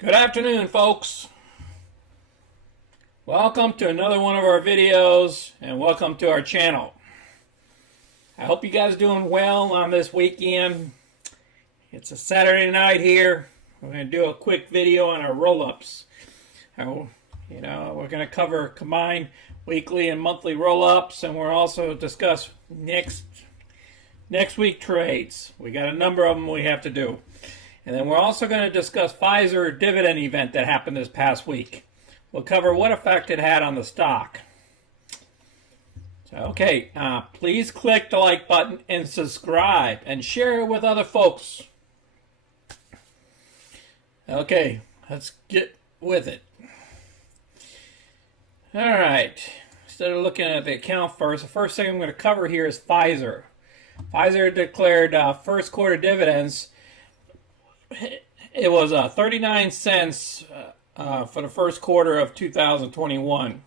Good afternoon, folks. Welcome to another one of our videos and welcome to our channel. I hope you guys are doing well on this weekend. It's a Saturday night here. We're going to do a quick video on our roll-ups. We're going to cover combined weekly and monthly roll-ups, and we'll also discuss next week trades. We got a number of them we have to do. And then we're also going to discuss Pfizer dividend event that happened this past week. We'll cover what effect it had on the stock. So, please click the like button and subscribe and share it with other folks. Okay, let's get with it. All right, instead of looking at the account first, the first thing I'm going to cover here is Pfizer. Pfizer declared first quarter dividends. It was 39 cents for the first quarter of 2021.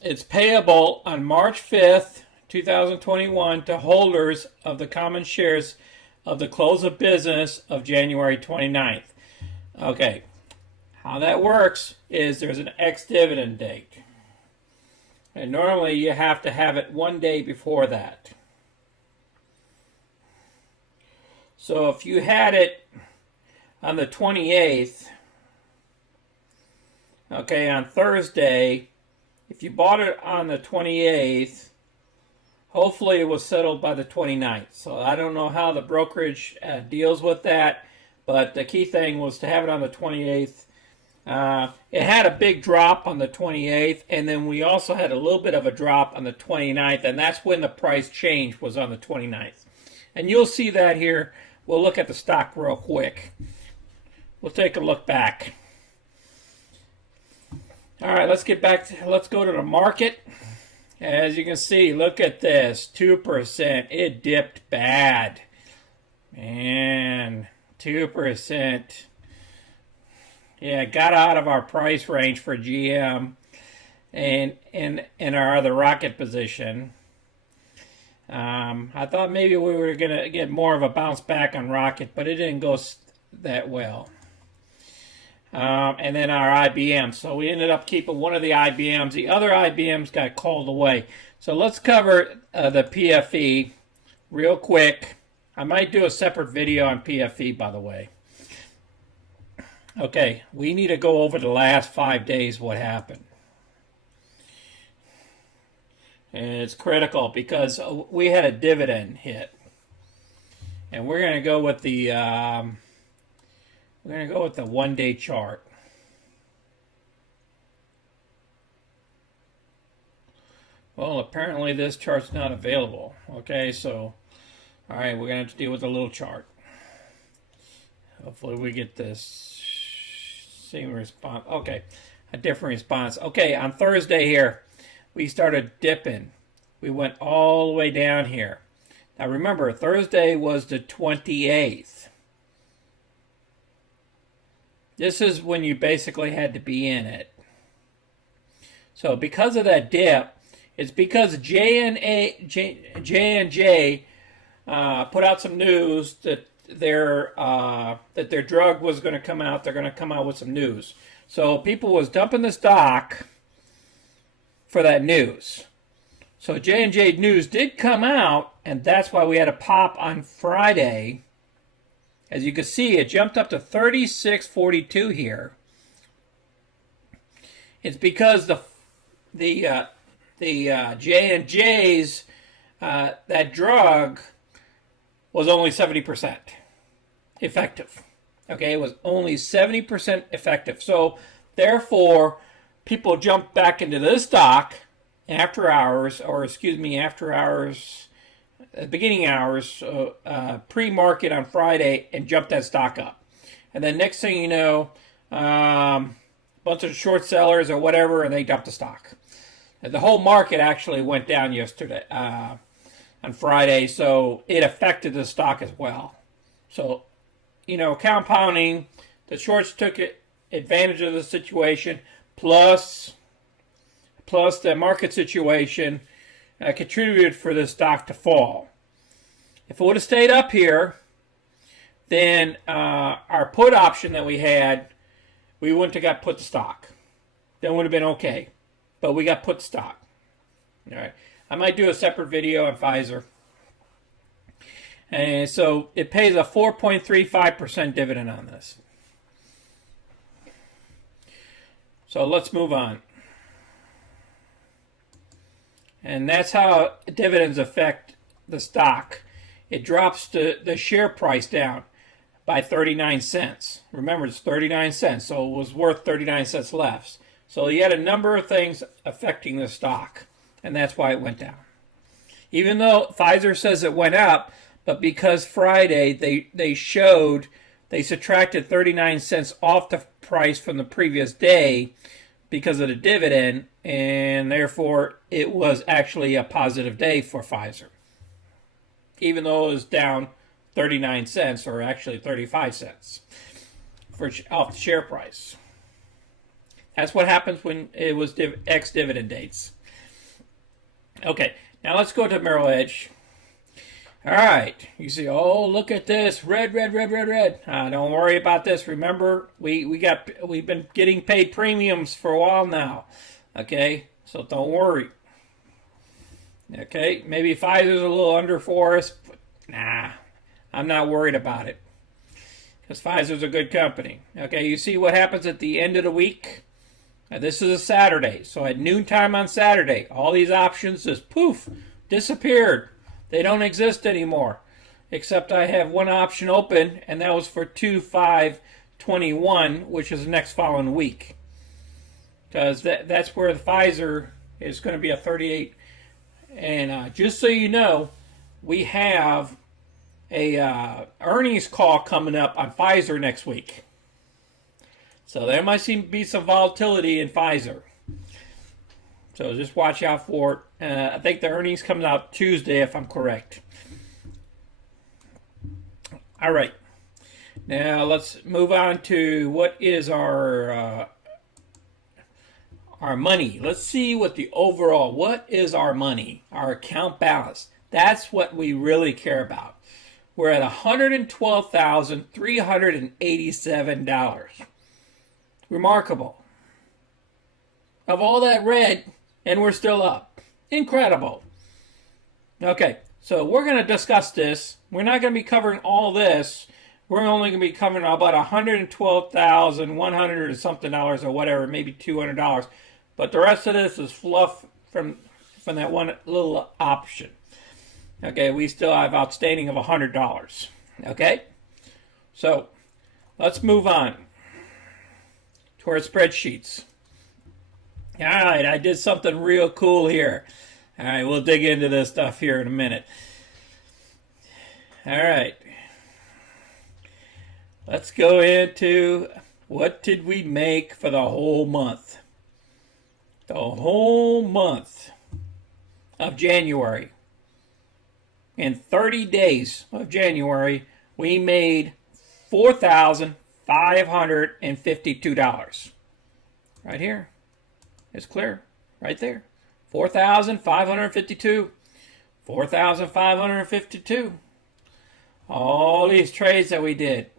It's payable on March 5th, 2021 to holders of the common shares of the close of business of January 29th. Okay, how that works is there's an ex-dividend date. And normally you have to have it one day before that. So if you had it on the 28th, on Thursday, if you bought it on the 28th, hopefully it was settled by the 29th. So I don't know how the brokerage deals with that, but the key thing was to have it on the 28th. It had a big drop on the 28th, and then we also had a little bit of a drop on the 29th, and that's when the price change was on the 29th. And you'll see that here. We'll look at the stock real quick. We'll take a look back. All right, let's go to the market. As you can see, look at this, 2%. It dipped bad. Man, 2%. Yeah, it got out of our price range for GM and in our other rocket position. I thought maybe we were going to get more of a bounce back on Rocket, but it didn't go that well. And then our IBM. So we ended up keeping one of the IBMs. The other IBMs got called away. So let's cover the PFE real quick. I might do a separate video on PFE, by the way. Okay, we need to go over the last 5 days what happened. And it's critical because we had a dividend hit, and we're going to go with the 1 day chart. Well, apparently this chart's not available. Okay, so all right, we're going to have to deal with a little chart. Hopefully we get this same response. Okay, a different response. Okay, on Thursday here, we started dipping. We went all the way down here. Now remember, Thursday was the 28th. This is when you basically had to be in it. So because of that dip, it's because J&J put out some news that their drug was going to come out. They're going to come out with some news. So people was dumping the stock for that news. So J&J news did come out, and that's why we had a pop on Friday. As you can see, it jumped up to 36.42 here. It's because the J&J's that drug was only 70% effective. Okay, it was only 70% effective. So therefore, people jumped back into this stock after hours, beginning hours, pre-market on Friday, and jumped that stock up. And then next thing you know, bunch of short sellers or whatever, and they dumped the stock. And the whole market actually went down yesterday, on Friday, so it affected the stock as well. So, compounding, the shorts took advantage of the situation, plus the market situation contributed for this stock to fall. If it would have stayed up here, then our put option that we had, we wouldn't have got put stock. That would have been okay. But we got put stock. All right. I might do a separate video on Pfizer. And so it pays a 4.35% dividend on this. So let's move on. And that's how dividends affect the stock. It drops the share price down by 39 cents. Remember, it's 39 cents, so it was worth 39 cents less. So you had a number of things affecting the stock, and that's why it went down. Even though Pfizer says it went up, but because Friday they subtracted 39 cents off the price from the previous day because of the dividend, and therefore it was actually a positive day for Pfizer. Even though it was down 39 cents, or actually 35 cents off the share price. That's what happens when it was ex-dividend dates. Okay, now let's go to Merrill Edge. All right, you see, oh, look at this, red, red, red, red, red. Don't worry about this. Remember, we've been getting paid premiums for a while now. Okay, so don't worry. Okay, maybe Pfizer's a little under for us, but nah, I'm not worried about it because Pfizer's a good company. Okay, you see what happens at the end of the week? Now, this is a Saturday, so at noontime on Saturday, all these options just poof, disappeared. They don't exist anymore, except I have one option open, and that was for 2/5/21, which is the next following week. Because that's where the Pfizer is going to be a 38. And just so you know, we have a earnings call coming up on Pfizer next week. So there might be some volatility in Pfizer. So just watch out for it. I think the earnings comes out Tuesday, if I'm correct. All right. Now let's move on to what is our money. Let's see what what is our money, our account balance. That's what we really care about. We're at $112,387. Remarkable. Of all that red, and we're still up. Incredible. Okay, so we're going to discuss this. We're not going to be covering all this. We're only going to be covering about $112,100 or something dollars or whatever, maybe $200. But the rest of this is fluff from that one little option. Okay, we still have outstanding of $100. Okay, so let's move on to our spreadsheets. All right, I did something real cool here. All right, we'll dig into this stuff here in a minute. All right, let's go into what did we make for the whole month. The whole month of January. In 30 days of January, we made $4,552. Right here. It's clear. Right there. 4,552. 4,552. All these trades that we did.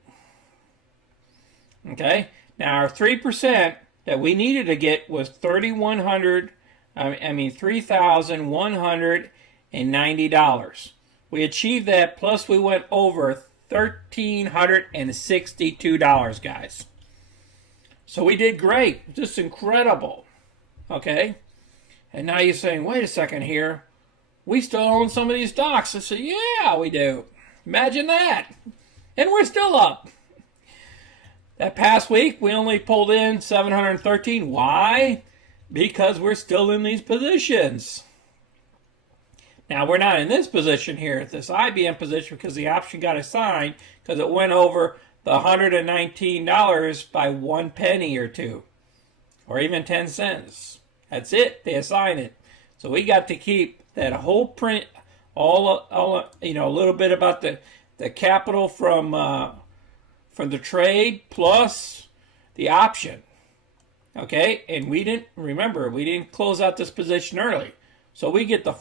Okay? Now our 3% that we needed to get was $3,190. We achieved that, plus we went over $1,362, guys. So we did great. Just incredible. Okay? And now you're saying, wait a second here. We still own some of these stocks. I said, yeah, we do. Imagine that. And we're still up. That past week, we only pulled in 713. Why? Because we're still in these positions. Now, we're not in this position here, this IBM position, because the option got assigned because it went over the $119 by 1 penny or 2, or even 10 cents. That's it. They assign it. So we got to keep that whole print, all a little bit about the capital from the trade plus the option. Okay, and we didn't close out this position early. So we get to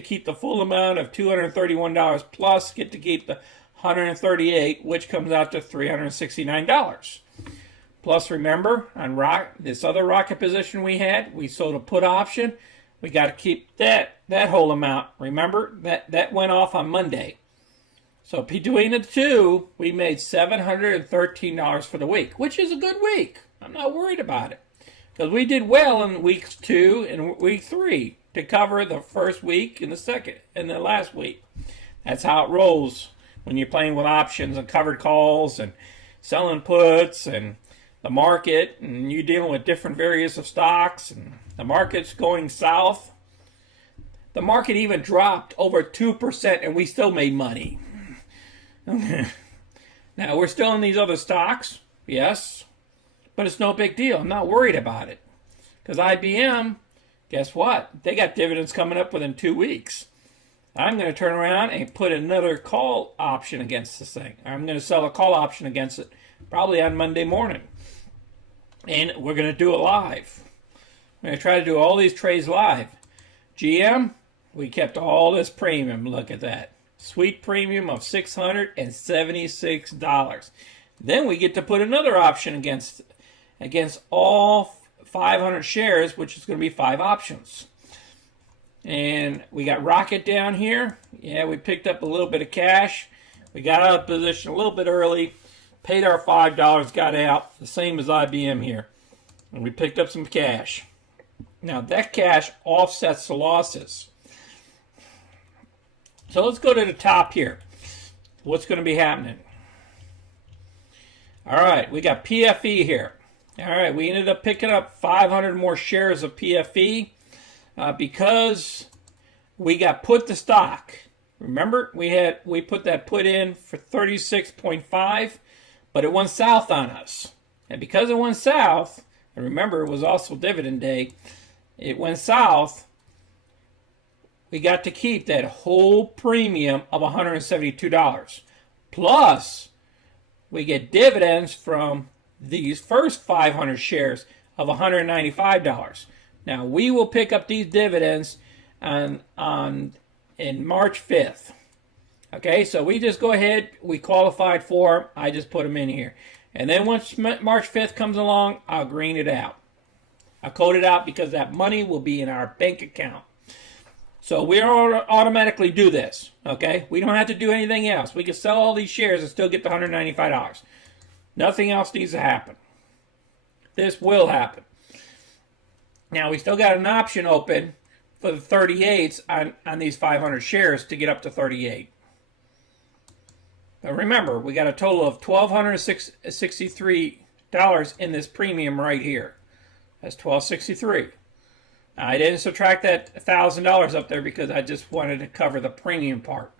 keep the full amount of $231 plus get to keep the $138, which comes out to $369. Plus, remember, on this other rocket position we had, we sold a put option. We got to keep that whole amount. Remember, that went off on Monday. So between the two, we made $713 for the week, which is a good week. I'm not worried about it. Because we did well in weeks 2 and week 3 to cover the first week and the second and the last week. That's how it rolls when you're playing with options and covered calls and selling puts and the market, and you're dealing with different various of stocks, and the market's going south. The market even dropped over 2%, and we still made money. Now, we're still in these other stocks, yes, but it's no big deal. I'm not worried about it. Because IBM, guess what? They got dividends coming up within 2 weeks. I'm going to turn around and put another call option against this thing. I'm going to sell a call option against it probably on Monday morning. And we're going to do it live. I'm going to try to do all these trades live. GM, we kept all this premium. Look at that. Sweet premium of $676. Then we get to put another option against all 500 shares, which is going to be 5 options. And we got Rocket down here. Yeah, we picked up a little bit of cash. We got out of position a little bit early. Paid our $5, got out. The same as IBM here. And we picked up some cash. Now, that cash offsets the losses. So let's go to the top here. What's going to be happening? All right, we got PFE here. All right, we ended up picking up 500 more shares of PFE because we got put to stock. Remember, we put that put in for 36.5, but it went south on us. And because it went south, and remember, it was also dividend day, it went south, we got to keep that whole premium of $172. Plus, we get dividends from these first 500 shares of $195. Now, we will pick up these dividends in March 5th. Okay, so we just go ahead, we qualified for them, I just put them in here. And then once March 5th comes along, I'll green it out. I'll code it out because that money will be in our bank account. So we automatically do this, okay? We don't have to do anything else. We can sell all these shares and still get the $195. Nothing else needs to happen. This will happen. Now, we still got an option open for the 38s on these 500 shares to get up to 38. But remember, we got a total of $1,263 in this premium right here. That's $1,263. I didn't subtract that $1,000 up there because I just wanted to cover the premium part.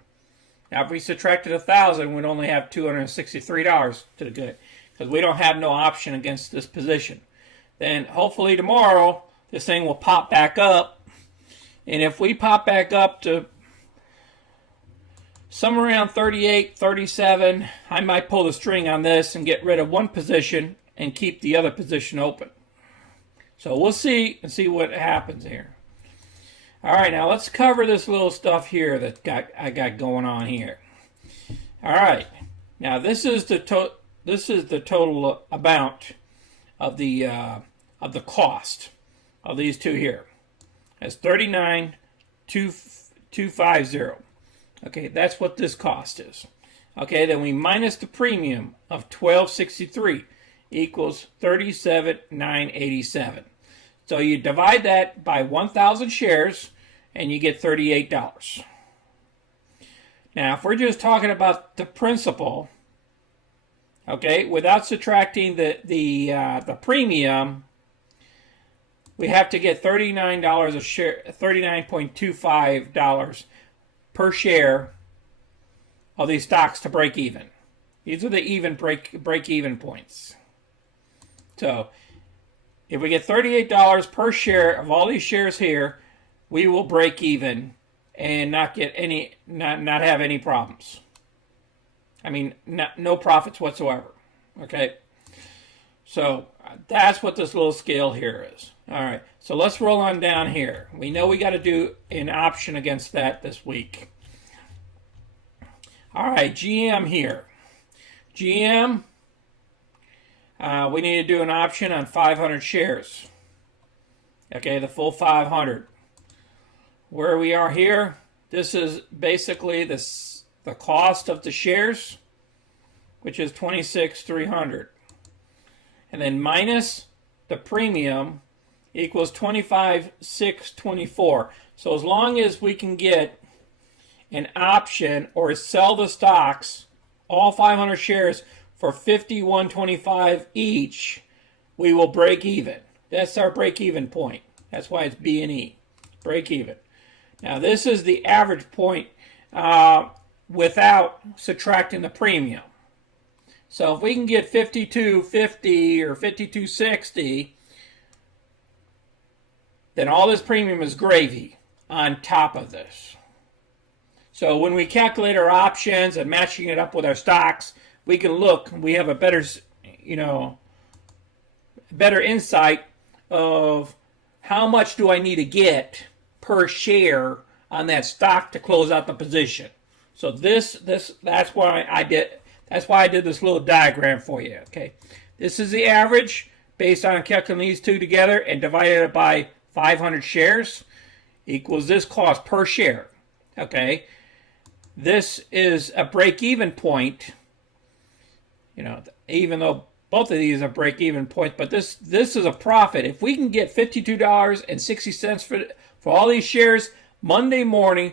Now, if we subtracted $1,000, we'd only have $263 to the good because we don't have no option against this position. Then hopefully tomorrow this thing will pop back up, and if we pop back up to somewhere around 38, 37, I might pull the string on this and get rid of one position and keep the other position open. So we'll see and see what happens here. All right, now let's cover this little stuff here that I got going on here. All right, now this is the total amount of the cost of these two here. That's $39,250. Okay, that's what this cost is. Okay, then we minus the premium of $1,263 equals $37,987. So you divide that by 1,000 shares and you get $38. Now, if we're just talking about the principal, okay, without subtracting the premium, we have to get $39 a share, $39.25 per share of these stocks to break even. These are the break even points. So if we get $38 per share of all these shares here, we will break even and not have any problems. I mean, no profits whatsoever. Okay, so that's what this little scale here is. All right, so let's roll on down here. We know we got to do an option against that this week. All right, GM here. GM, we need to do an option on 500 shares. Okay, the full 500. Where we are here, this is basically the cost of the shares, which is 26,300. And then minus the premium equals 25,624. So as long as we can get an option or sell the stocks, all 500 shares for 51.25 each, we will break even. That's our break even point. That's why it's B and E, break even. Now this is the average point without subtracting the premium. So if we can get 52.50 or 52.60, then all this premium is gravy on top of this. So when we calculate our options and matching it up with our stocks, we can look, we have a better, better insight of how much do I need to get per share on that stock to close out the position. So that's why I did this little diagram for you. Okay, this is the average based on calculating these two together and divided it by 500 shares equals this cost per share. Okay, this is a break-even point. Even though both of these are break-even points, but this is a profit. If we can get $52.60 for all these shares Monday morning,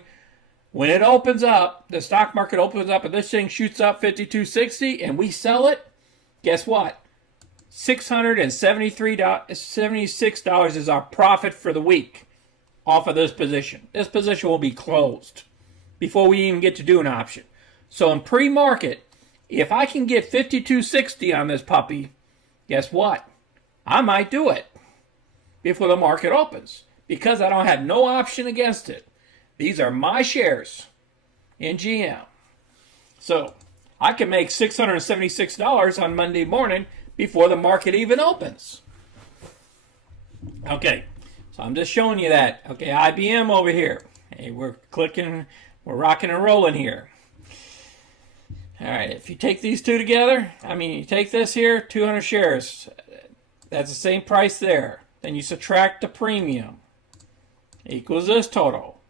when it opens up, the stock market opens up, and this thing shoots up 52.60, and we sell it, guess what? $676 is our profit for the week off of this position. This position will be closed before we even get to do an option. So in pre-market, if I can get 52.60 on this puppy, guess what? I might do it before the market opens because I don't have no option against it. These are my shares in GM. So I can make $676 on Monday morning before the market even opens. Okay, so I'm just showing you that. Okay, IBM over here. Hey, we're clicking, we're rocking and rolling here. All right, if you take these two together, you take this here, 200 shares. That's the same price there. Then you subtract the premium. Equals this total.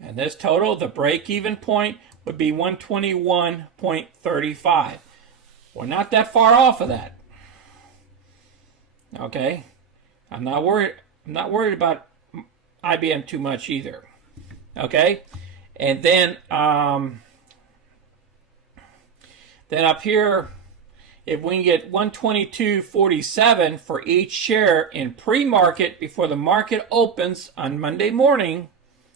And this total, the break-even point, would be 121.35. We're not that far off of that. Okay? I'm not worried about IBM too much either. Okay? And then up here, if we can get 122.47 for each share in pre-market before the market opens on Monday morning,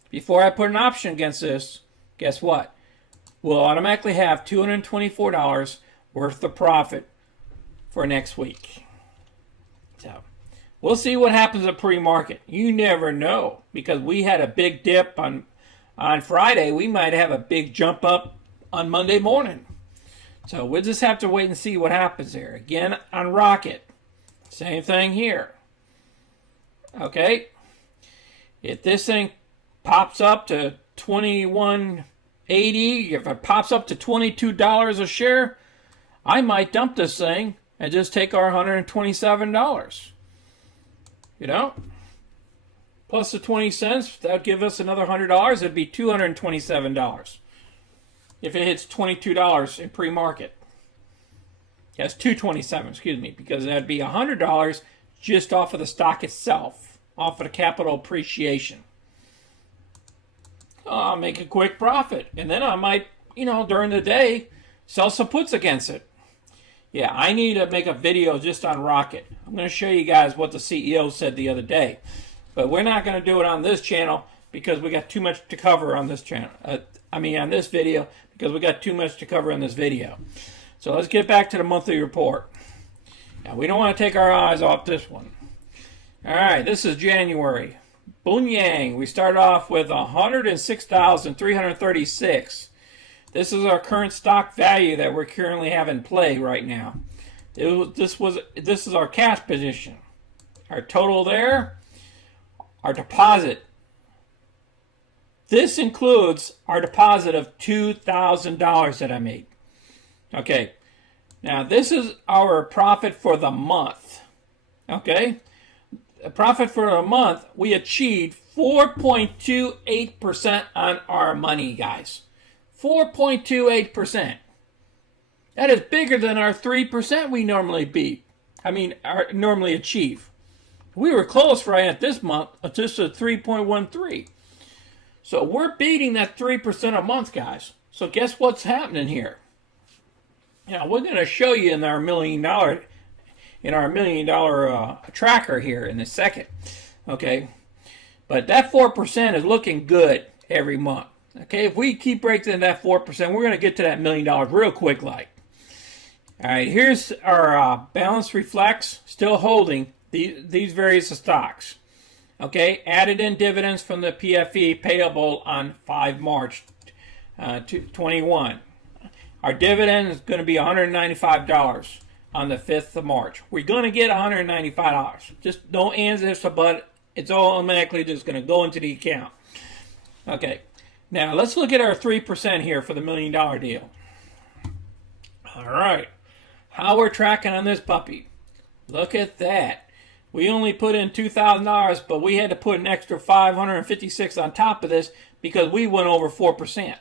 before I put an option against this, guess what? We'll automatically have $224 worth of profit for next week. So we'll see what happens at pre-market. You never know, because we had a big dip on Friday. We might have a big jump up on Monday morning. So we'll just have to wait and see what happens there. Again, on Rocket, same thing here. Okay, if this thing pops up to $21.80, if it pops up to $22 a share, I might dump this thing and just take our $127. Plus the 20 cents, that would give us another $100. It'd be $227. If it hits $22 in pre-market. Yes, $227, excuse me, because that'd be $100 just off of the stock itself, off of the capital appreciation. I'll make a quick profit, and then I might, during the day, sell some puts against it. Yeah, I need to make a video just on Rocket. I'm going to show you guys what the CEO said the other day, but we're not going to do it on this channel because we got too much to cover on this channel. On this video, because we got too much to cover in this video. So let's get back to the monthly report. Now, we don't want to take our eyes off this one. All right, this is January. Boon Yang, we start off with 106,336. This is our current stock value that we're currently have in play right now. This is our cash position. Our total there, our deposit this includes our deposit of $2,000 that I made. Okay, now this is our profit for the month. Okay, the profit for the month, we achieved 4.28% on our money, guys. 4.28%. That is bigger than our 3% we normally normally achieve. We were close right at this month, just a 3.13. So we're beating that 3% a month, guys. So guess what's happening here? Now we're going to show you in our $1 million tracker here in a second. Okay, but that 4% is looking good every month. Okay, if we keep breaking that 4%, we're going to get to that $1 million real quick, like. All right, here's our balance reflects, still holding these various stocks. Okay, added in dividends from the PFE payable on 5 March 21. Our dividend is going to be $195 on the 5th of March. We're going to get $195. Just don't answer this, but it's all automatically just going to go into the account. Okay, now let's look at our 3% here for the $1 million deal. All right, how we're tracking on this puppy. Look at that. We only put in $2,000, but we had to put an extra $556 on top of this because we went over 4%.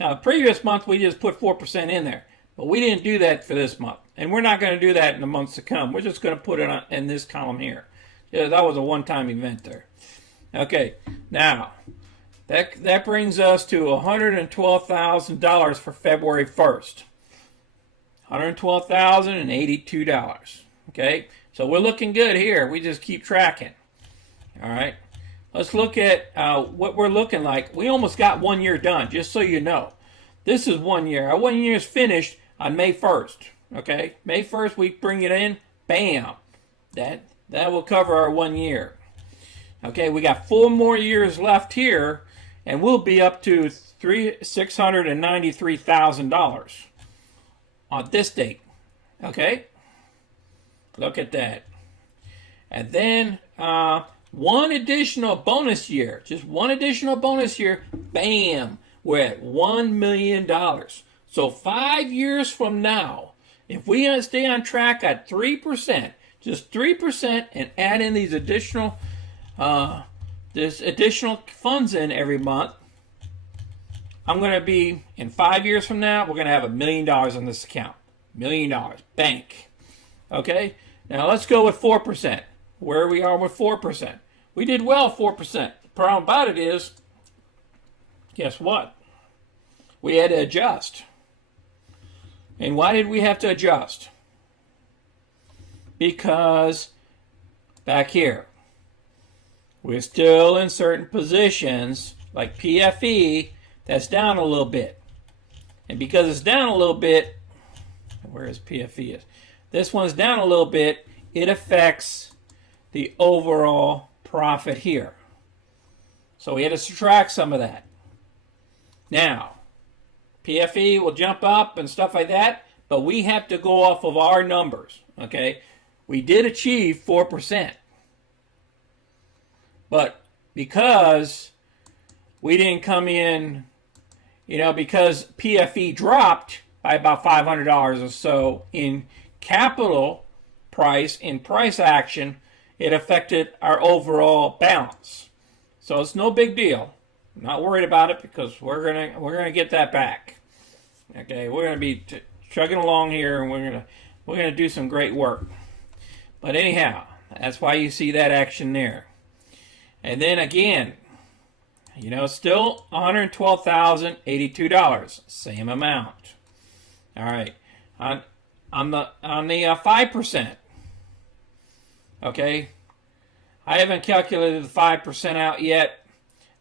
Now, the previous month, we just put 4% in there, but we didn't do that for this month. And we're not going to do that in the months to come. We're just going to put it in this column here. Yeah, that was a one-time event there. Okay, now, that brings us to $112,000 for February 1st. $112,082. Okay, so we're looking good here. We just keep tracking. All right, let's look at what we're looking like. We almost got 1 year done, just so you know. This is 1 year. Our 1 year is finished on May 1st. Okay, May 1st we bring it in. Bam, that will cover our 1 year. Okay, we got 4 more years left here, and we'll be up to $693,000 on this date. Okay. Look at that. And then one additional bonus year, just one additional bonus year, bam, we're at $1 million. So 5 years from now, if we stay on track at 3%, just 3%, and add in these additional funds in every month, I'm going to be, in 5 years from now, we're going to have $1 million on this account. $1 million, bank. Okay? Now let's go with 4%. Where we are with 4%. We did well, 4%. The problem about it is, guess what? We had to adjust. And why did we have to adjust? Because back here, we're still in certain positions, like PFE, that's down a little bit. And because it's down a little bit, where is PFE is? This one's down a little bit. It affects the overall profit here. So we had to subtract some of that. Now, PFE will jump up and stuff like that, but we have to go off of our numbers. Okay? We did achieve 4%. But because we didn't come in, because PFE dropped by about $500 or so in capital price, in price action, it affected our overall balance. So it's no big deal. I'm not worried about it because we're gonna get that back. Okay, we're gonna be chugging along here, and we're gonna do some great work. But anyhow, that's why you see that action there. And then again, still $112,082, same amount. All right, on the 5%. Okay, I haven't calculated the 5% out yet.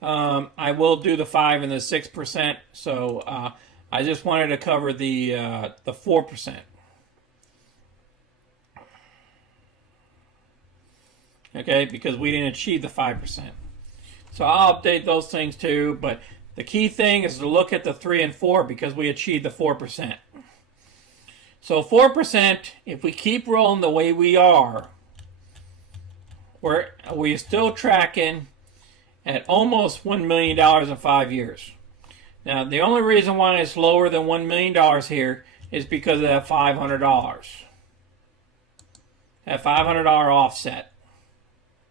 I will do the 5 and the 6%. So I just wanted to cover the 4%. Okay, because we didn't achieve the 5%. So I'll update those things too. But the key thing is to look at the 3 and 4 because we achieved the 4%. So 4%, if we keep rolling the way we are, we're still tracking at almost $1 million in 5 years. Now, the only reason why it's lower than $1 million here is because of that $500. That $500 offset.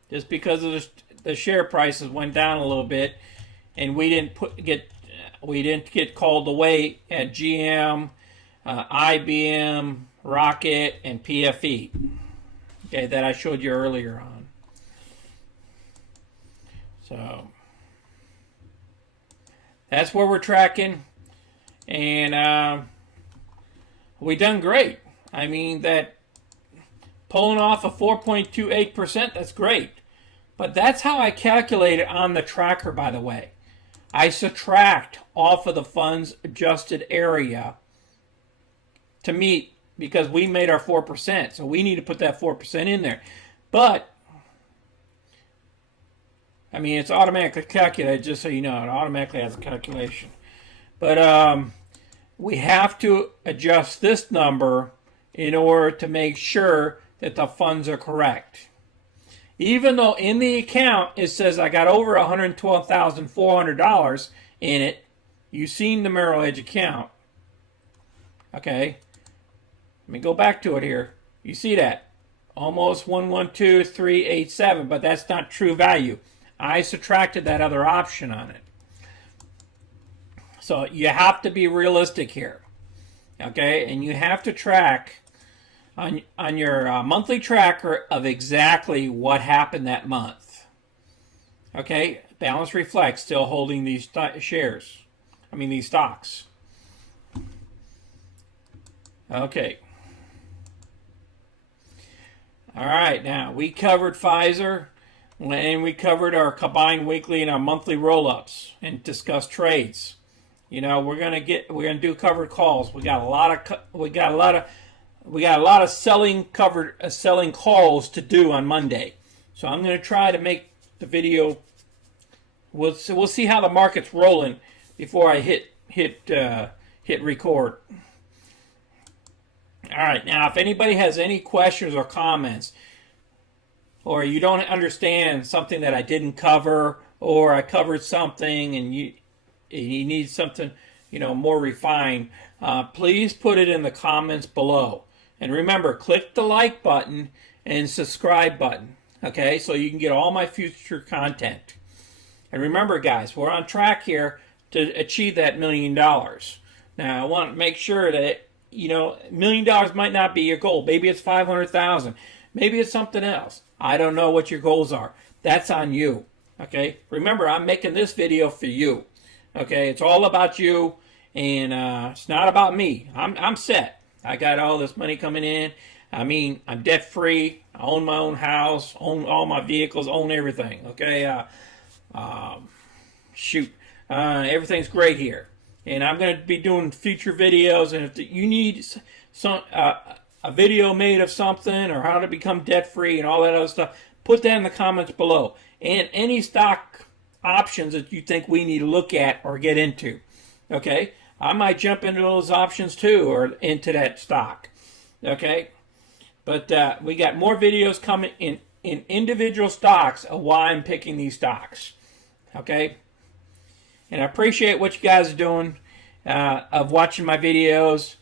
Just because of the share prices went down a little bit, and we didn't get called away at GM, IBM, Rocket, and PFE. Okay, that I showed you earlier on. So that's where we're tracking, and we done great. I mean, that pulling off a 4.28%, that's great. But that's how I calculate it on the tracker, by the way. I subtract off of the funds adjusted area to meet, because we made our 4%, so we need to put that 4% in there. But I mean, it's automatically calculated, just so you know. It automatically has a calculation. But we have to adjust this number in order to make sure that the funds are correct. Even though in the account it says I got over $112,400 in it, you've seen the Merrill Edge account. Okay, let me go back to it here. You see that? Almost 112,387, but that's not true value. I subtracted that other option on it. So you have to be realistic here. Okay, and you have to track on your monthly tracker of exactly what happened that month. Okay, balance reflects still holding these shares. I mean, these stocks. Okay. All right, now we covered Pfizer, and we covered our combined weekly and our monthly roll-ups and discussed trades. You know, we're gonna do covered calls. We got a lot of selling calls to do on Monday. So I'm gonna try to make the video. We'll see how the market's rolling before I hit record. All right, now if anybody has any questions or comments, or you don't understand something that I didn't cover, or I covered something and you need something, more refined, please put it in the comments below. And remember, click the like button and subscribe button, okay, so you can get all my future content. And remember, guys, we're on track here to achieve that $1 million. Now, I want to make sure that, $1 million might not be your goal. Maybe it's 500,000. Maybe it's something else. I don't know what your goals are. That's on you, okay? Remember, I'm making this video for you, okay? It's all about you, and it's not about me. I'm set. I got all this money coming in. I mean, I'm debt-free. I own my own house, own all my vehicles, own everything, okay? Everything's great here. And I'm going to be doing future videos, and if you need a video made of something, or how to become debt-free and all that other stuff, put that in the comments below. And any stock options that you think we need to look at or get into, okay? I might jump into those options too, or into that stock, okay? But we got more videos coming in individual stocks of why I'm picking these stocks, okay? And I appreciate what you guys are doing, of watching my videos.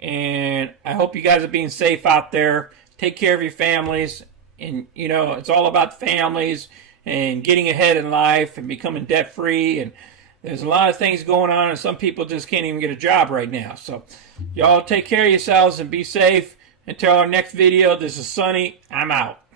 And I hope you guys are being safe out there. Take care of your families. And, it's all about families and getting ahead in life and becoming debt-free. And there's a lot of things going on, and some people just can't even get a job right now. So y'all take care of yourselves and be safe. Until our next video, this is Sonny. I'm out.